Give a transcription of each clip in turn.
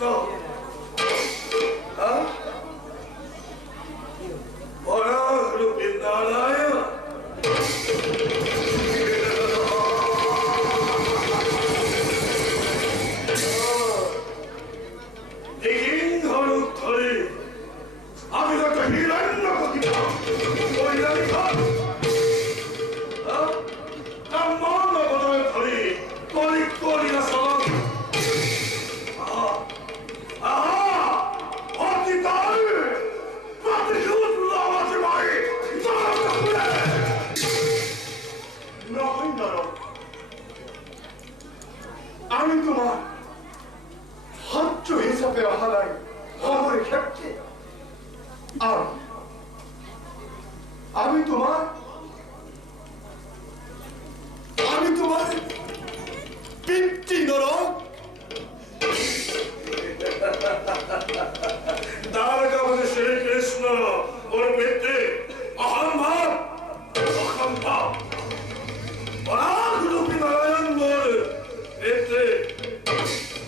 কৃষ্ণ পরারূপী নারায়ণ ধরে আমি একটা হিরণ্য ধরে করি করি না সব আমি তোমার হচ্ছ হিসাবে হারাই খবরে ক্ষেত্রে আমি তোমার পিতৃ নরক দ্বারকাপতি শ্রীকৃষ্ণ ওর পিতৃ অহম্ভাব অহম্ভাব পরারূপী নারায়ণ মোর পিতৃ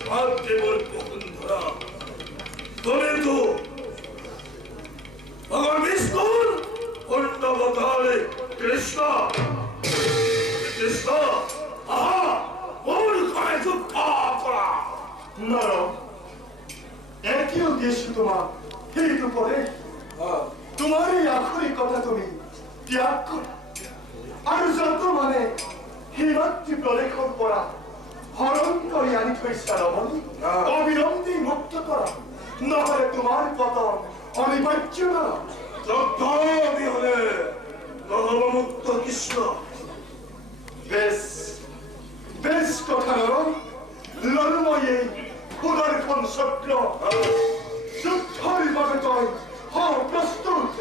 ভাগ্যে মোর বসুন্ধরা তুমি তো ভগবান বিষ্ণুর অন্নবতারে কৃষ্ণ কৃষ্ণ আহা মোর ঘরে যুদ্ধ করা নর একই উদ্দেশ্য তোমার হেতু করে তোমার এই আক্ষরিক কথা তুমি ত্যাগ করো আর যত মানে হিমাত্রী প্রলেখন করা হরণ করে আনি থৈছা রমণী অবিলম্বে মুক্ত করা নহলে তোমার পতন অনিবার্য না শ্রদ্ধি হলে নবমুক্ত কৃষ্ণ বেশ বেশ কথা নর লড়ময় এই সুদর্শন চক্র যুদ্ধের ভাবে তয় প্রস্তুত